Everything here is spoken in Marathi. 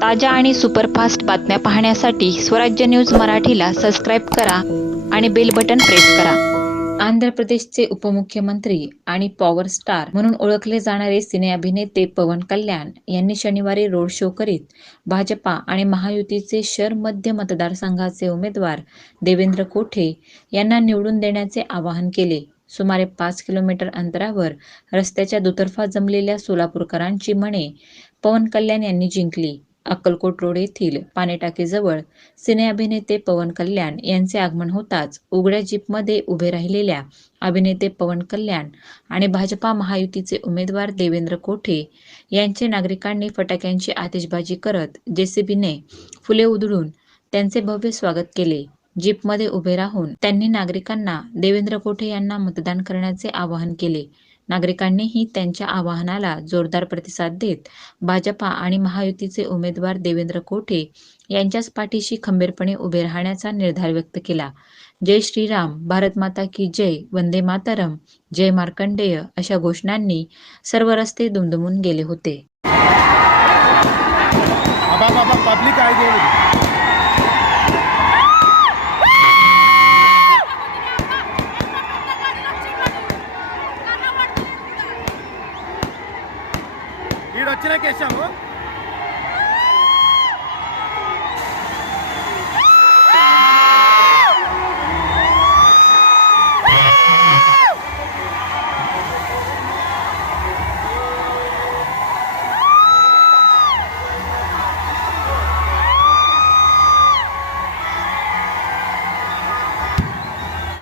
ताज्या आणि सुपरफास्ट बातम्या पाहण्यासाठी स्वराज्य न्यूज मराठीला सबस्क्राईब करा आणि बेल बटन प्रेस करा. आंध्र प्रदेशचे उपमुख्यमंत्री आणि पॉवर स्टार म्हणून ओळखले जाणारे सिने अभिनेते पवन कल्याण यांनी शनिवारी रोड शो करीत भाजपा आणि महायुतीचे शर मध्य मतदारसंघाचे उमेदवार देवेंद्र कोठे यांना निवडून देण्याचे आवाहन केले. सुमारे पाच किलोमीटर अंतरावर रस्त्याच्या दुतर्फा जमलेल्या सोलापूरकरांची मने पवन कल्याण यांनी जिंकली. अक्कलकोट रोड येथील पाणीटाकीजवळ सिने अभिनेते पवन कल्याण यांचे आगमन होताच उघड्या जीपमध्ये उभे राहिलेल्या अभिनेते पवन कल्याण आणि भाजपा महायुतीचे उमेदवार देवेंद्र कोठे यांचे नागरिकांनी फटाक्यांची आतिषबाजी करत जेसीबीने फुले उधळून त्यांचे भव्य स्वागत केले. जीपमध्ये उभे राहून त्यांनी नागरिकांना देवेंद्र कोठे यांना मतदान करण्याचे आवाहन केले. नागरिकांनीही त्यांच्या आवाहनाला जोरदार प्रतिसाद देत भाजपा आणि महायुतीचे उमेदवार देवेंद्र कोठे यांच्याच पाठीशी खंबीरपणे उभे राहण्याचा निर्धार व्यक्त केला. जय श्रीराम भारत माता की जय वंदे मातरम जय मार्कंडेय अशा घोषणांनी सर्व रस्ते दुमदुमून गेले होते. వీడు వేసాము